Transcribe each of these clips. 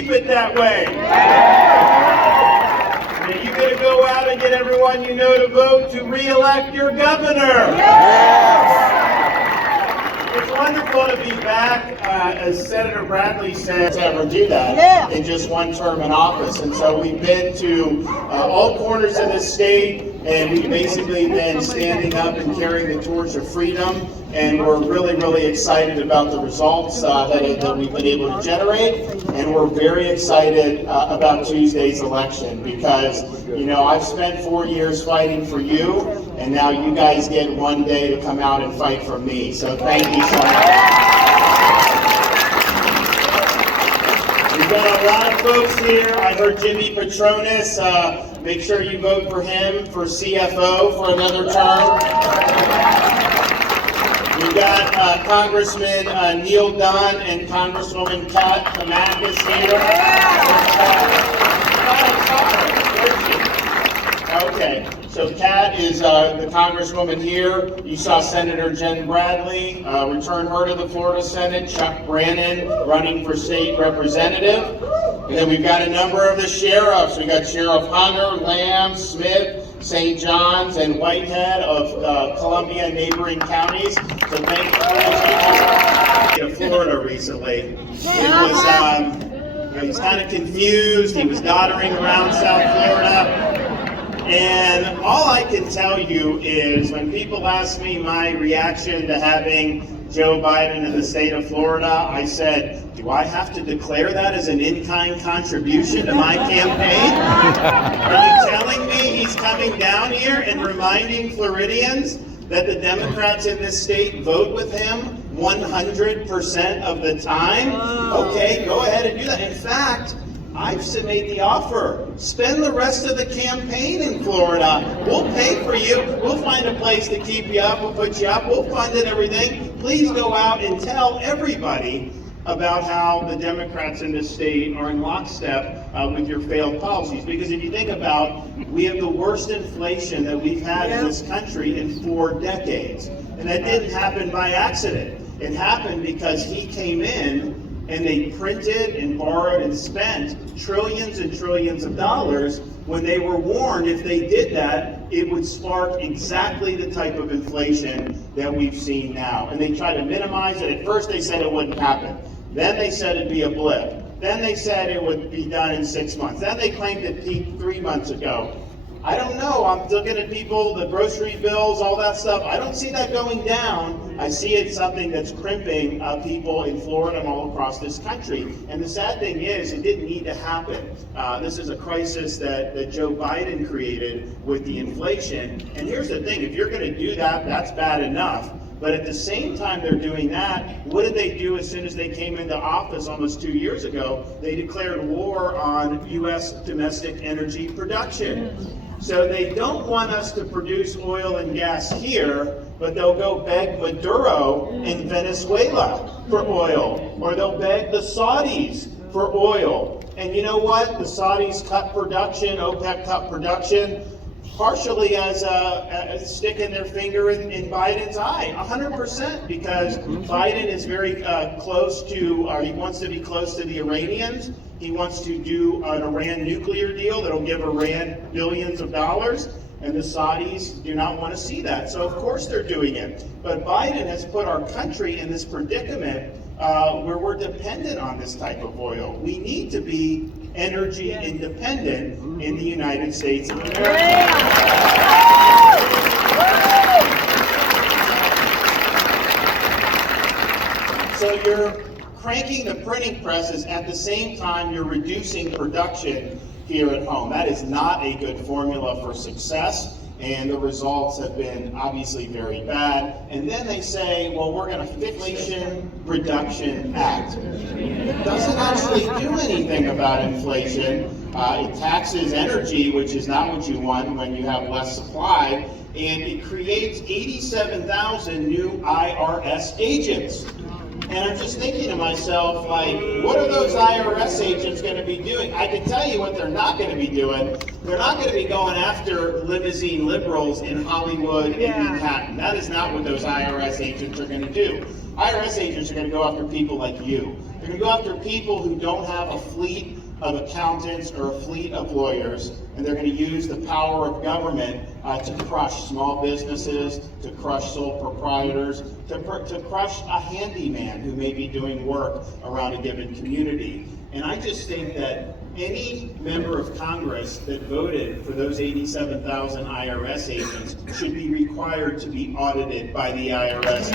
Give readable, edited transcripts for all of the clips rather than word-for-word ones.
keep it that way. Now you got to go out and get everyone you know to vote to re-elect your governor. It's wonderful to be back, as Senator Bradley said, to ever do that in just one term in office. And so we've been to all corners of the state, and we've basically been standing up and carrying the torch of freedom. And we're really, really excited about the results that we've been able to generate. And we're very excited about Tuesday's election because, you know, I've spent 4 years fighting for you, and now you guys get one day to come out and fight for me. So thank you so much. We've got a lot of folks here. I heard Jimmy Petronas. Make sure you vote for him for CFO for another term. We've got Congressman Neil Dunn and Congresswoman Kat Kamakis here. Okay, so Kat is the Congresswoman here. You saw Senator Jen Bradley return her to the Florida Senate. Chuck Brannon running for state representative. And then we've got a number of the sheriffs. We got Sheriff Hunter, Lamb, Smith, St. John's, and Whitehead of Columbia and neighboring counties. So thank you for to Florida recently. It was, he was kind of confused. He was doddering around South Florida. And all I can tell you is when people ask me my reaction to having Joe Biden in the state of Florida, I said, do I have to declare that as an in-kind contribution to my campaign? Are you telling me he's coming down here and reminding Floridians that the Democrats in this state vote with him 100% of the time? Okay, go ahead and do that. In fact, I've made the offer. Spend the rest of the campaign in Florida. We'll pay for you. We'll find a place to keep you up. We'll put you up. We'll fund it, everything. Please go out and tell everybody about how the Democrats in this state are in lockstep with your failed policies. Because if you think about, we have the worst inflation that we've had in this country in 4 decades. And that didn't happen by accident. It happened because he came in and they printed and borrowed and spent trillions and trillions of dollars when they were warned if they did that, it would spark exactly the type of inflation that we've seen now. And they tried to minimize it. At first they said it wouldn't happen. Then they said it'd be a blip. Then they said it would be done in 6 months. Then they claimed it peaked 3 months ago. I don't know. I'm looking at people, the grocery bills, all that stuff. I don't see that going down. I see it something that's crimping people in Florida and all across this country. And the sad thing is, it didn't need to happen. This is a crisis that Joe Biden created with the inflation. And here's the thing, if you're going to do that, that's bad enough. But at the same time they're doing that, what did they do as soon as they came into office almost 2 years ago? They declared war on U.S. domestic energy production. So they don't want us to produce oil and gas here, but they'll go beg Maduro in Venezuela for oil, or they'll beg the Saudis for oil. And you know what? The Saudis cut production, OPEC cut production, partially as sticking their finger in Biden's eye, 100%, because Biden is very close to, or he wants to be close to the Iranians. He wants to do an Iran nuclear deal that'll give Iran billions of dollars, and the Saudis do not want to see that. So of course they're doing it. But Biden has put our country in this predicament where we're dependent on this type of oil. We need to be energy independent in the United States of America. So you're cranking the printing presses at the same time you're reducing production here at home. That is not a good formula for success, and the results have been obviously very bad. And then they say, well, we're going to Inflation Reduction Act. It doesn't actually do anything about inflation. It taxes energy, which is not what you want when you have less supply, and it creates 87,000 new IRS agents. And I'm just thinking to myself, like, what are those IRS agents going to be doing? I can tell you what they're not going to be doing. They're not going to be going after limousine liberals in Hollywood and Manhattan. That is not what those IRS agents are going to do. IRS agents are going to go after people like you. They're going to go after people who don't have a fleet of accountants or a fleet of lawyers, and they're going to use the power of government to crush small businesses, to crush sole proprietors, to crush a handyman who may be doing work around a given community. And I just think that any member of Congress that voted for those 87,000 IRS agents should be required to be audited by the IRS.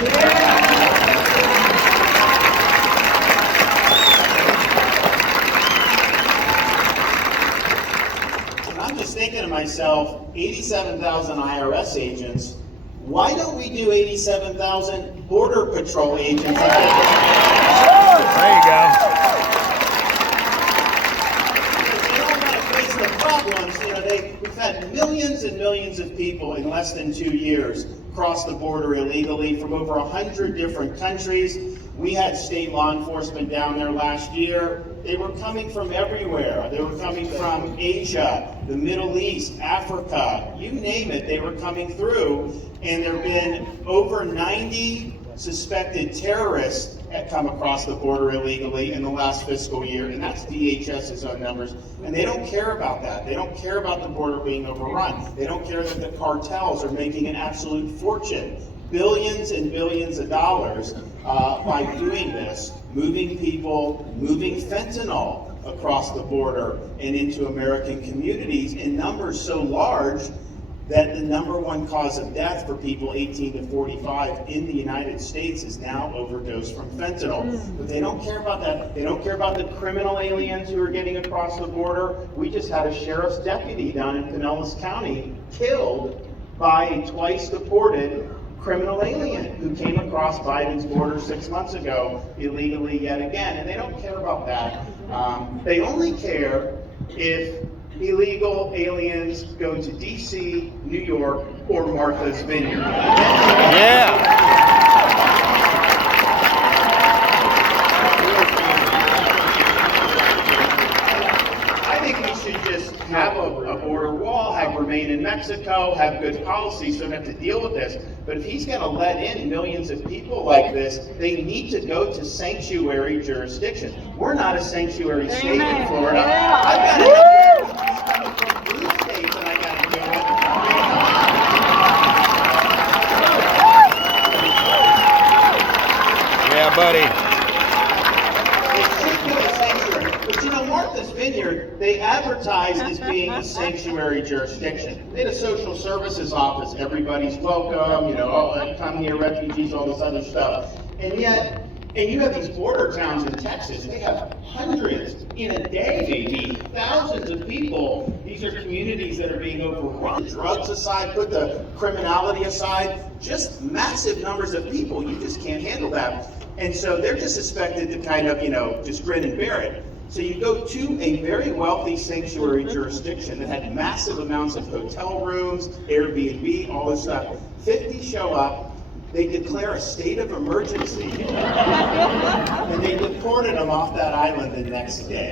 I'm just thinking to myself, 87,000 IRS agents, why don't we do 87,000 Border Patrol agents? There you go. They don't want to face the problems. We've had millions and millions of people in less than 2 years cross the border illegally from over 100 different countries. We had state law enforcement down there last year. They were coming from everywhere. They were coming from Asia, the Middle East, Africa, you name it, they were coming through. And there have been over 90 suspected terrorists that come across the border illegally in the last fiscal year, and that's DHS's own numbers. And they don't care about that. They don't care about the border being overrun. They don't care that the cartels are making an absolute fortune, billions and billions of dollars by doing this, moving people, moving fentanyl across the border and into American communities in numbers so large that the #1 cause of death for people 18 to 45 in the United States is now overdose from fentanyl. But they don't care about that. They don't care about the criminal aliens who are getting across the border. We just had a sheriff's deputy down in Pinellas County killed by a twice deported criminal alien who came across Biden's border 6 months ago illegally yet again. And they don't care about that. They only care if illegal aliens go to DC, New York, or Martha's Vineyard. Yeah. I think we should just have a border wall, have remain in Mexico, have good policies so we don't have to deal with this. But if he's going to let in millions of people like this, they need to go to sanctuary jurisdictions. We're not a sanctuary state in Florida. I've got enough coming from blue states that I got to deal with. Yeah, buddy. It should be a sanctuary. But Martha's Vineyard, they advertised as being a sanctuary jurisdiction. They had a social services office. Everybody's welcome, come here, refugees, all this other stuff. And you have these border towns in Texas, they have hundreds in a day, maybe thousands of people. These are communities that are being overrun. Drugs aside, put the criminality aside, just massive numbers of people. You just can't handle that. And so they're just expected to kind of, just grin and bear it. So you go to a very wealthy sanctuary jurisdiction that had massive amounts of hotel rooms, Airbnb, all this stuff. 50 show up, they declare a state of emergency, and they deported them off that island the next day.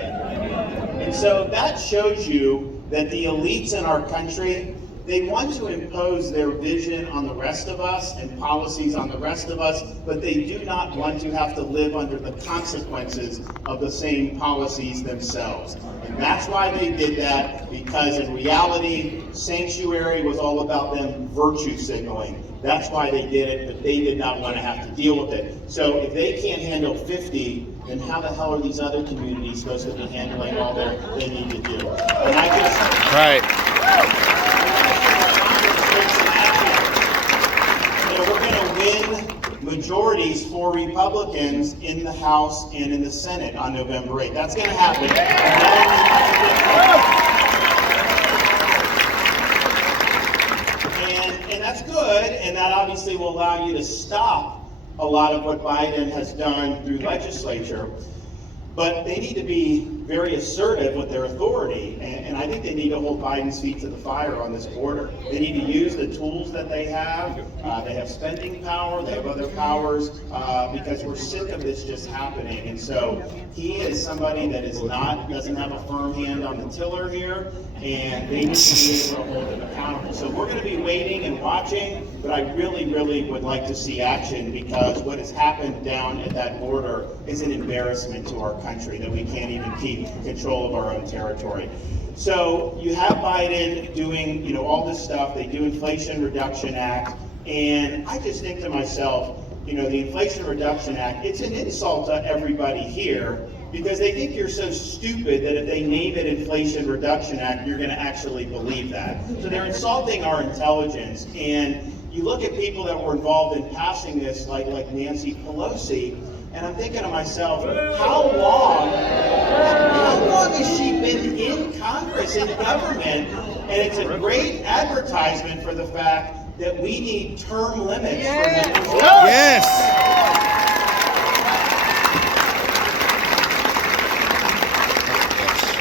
And so that shows you that the elites in our country, they want to impose their vision on the rest of us and policies on the rest of us, but they do not want to have to live under the consequences of the same policies themselves. And that's why they did that, because in reality, sanctuary was all about them virtue signaling. That's why they did it, but they did not want to have to deal with it. So if they can't handle 50, then how the hell are these other communities supposed to be handling all they need to do? And I just... Right. We're going to win majorities for Republicans in the House and in the Senate on November 8th. That's going to happen. And that's good, and that obviously will allow you to stop a lot of what Biden has done through legislature. But they need to be very assertive with their authority, and I think they need to hold Biden's feet to the fire on this border. They need to use the tools that they have. They have spending power, they have other powers, because we're sick of this just happening. And so he is somebody that doesn't have a firm hand on the tiller here, and they need to be able to hold him accountable. So we're going to be waiting and watching, but I really, really would like to see action, because what has happened down at that border is an embarrassment to our country, that we can't even keep control of our own territory. So you have Biden doing, all this stuff. They do Inflation Reduction Act, and I just think to myself, the Inflation Reduction Act, it's an insult to everybody here, because they think you're so stupid that if they name it Inflation Reduction Act, you're going to actually believe that. So they're insulting our intelligence. And you look at people that were involved in passing this, like Nancy Pelosi, and I'm thinking to myself, how long has she been in Congress, in government? And it's a great advertisement for the fact that we need term limits for members of Yes.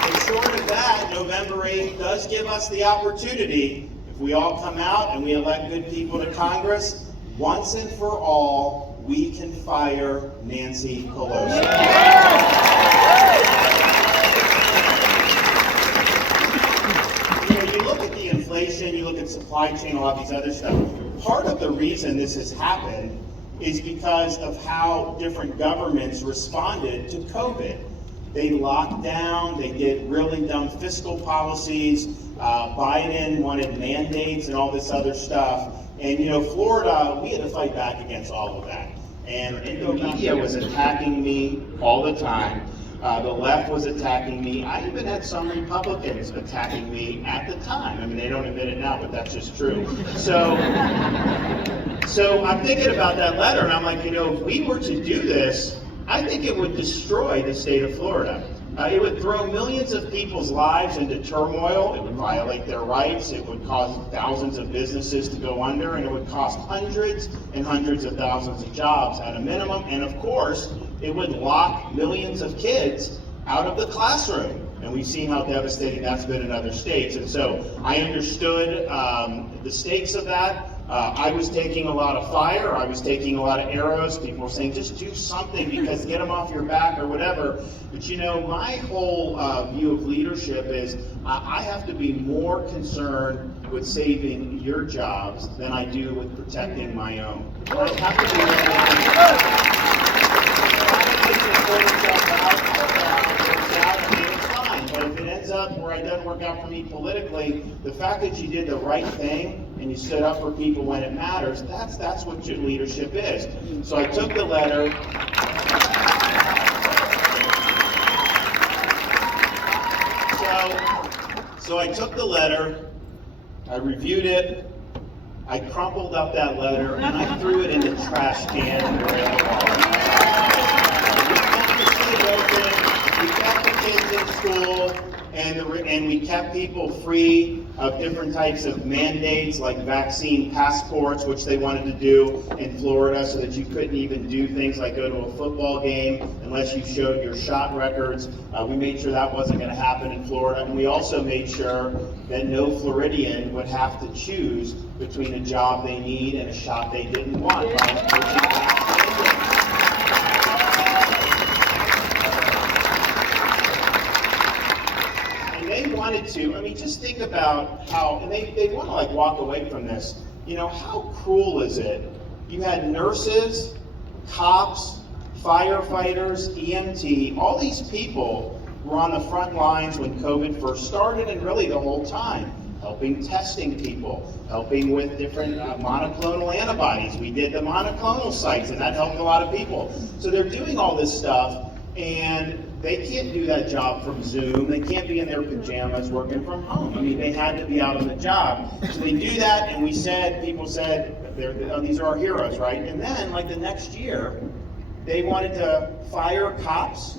And short of that, November 8th does give us the opportunity, if we all come out and we elect good people to Congress, once and for all, we can fire Nancy Pelosi. You look at the inflation, you look at supply chain, a lot of these other stuff. Part of the reason this has happened is because of how different governments responded to COVID. They locked down, they did really dumb fiscal policies. Biden wanted mandates and all this other stuff. And Florida, we had to fight back against all of that. And the media was attacking me all the time. The left was attacking me. I even had some Republicans attacking me at the time. I mean, they don't admit it now, but that's just true. So I'm thinking about that letter, and I'm like, if we were to do this, I think it would destroy the state of Florida. It would throw millions of people's lives into turmoil. It would violate their rights. It would cause thousands of businesses to go under, and it would cost hundreds and hundreds of thousands of jobs at a minimum. And of course, it would lock millions of kids out of the classroom. And we've seen how devastating that's been in other states. And so I understood the stakes of that. I was taking a lot of fire. I was taking a lot of arrows. People were saying, just do something, because get them off your back or whatever. But my whole view of leadership is I have to be more concerned with saving your jobs than I do with protecting my own. I have to be but if it ends up where it doesn't work out for me politically, the fact that you did the right thing and you stood up for people when it matters, that's what your leadership is. So I took the letter. So I took the letter, I reviewed it, I crumpled up that letter, and I threw it in the trash can. We kept the kids in school, and we kept people free of different types of mandates, like vaccine passports, which they wanted to do in Florida, so that you couldn't even do things like go to a football game unless you showed your shot records. We made sure that wasn't going to happen in Florida, and we also made sure that no Floridian would have to choose between a job they need and a shot they didn't want. They wanted to, just think about how, and they want to walk away from this. How cruel is it? You had nurses, cops, firefighters, EMT, all these people were on the front lines when COVID first started, and really the whole time, helping testing people, helping with different monoclonal antibodies. We did the monoclonal sites, and that helped a lot of people. So they're doing all this stuff, and they can't do that job from Zoom. They can't be in their pajamas working from home. They had to be out on the job. So they do that, and people said, these are our heroes, right? And then, the next year, they wanted to fire cops,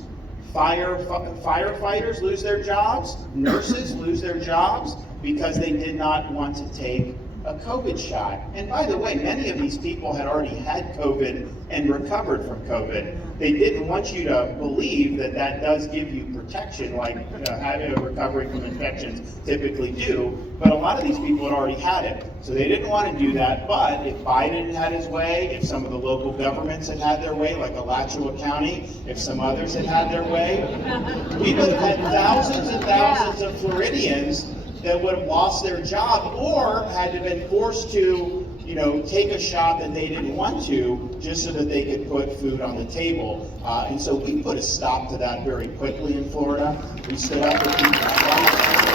firefighters lose their jobs, nurses lose their jobs, because they did not want to take a COVID shot. And by the way, many of these people had already had COVID and recovered from COVID. They didn't want you to believe that that does give you protection, like having a recovery from infections typically do. But a lot of these people had already had it. So they didn't want to do that. But if Biden had his way, if some of the local governments had had their way, like Alachua County, if some others had had their way, we would have had thousands and thousands of Floridians that would have lost their job or had to been forced to, take a shot that they didn't want to, just so that they could put food on the table. And so we put a stop to that very quickly in Florida. We stood up for people's rights.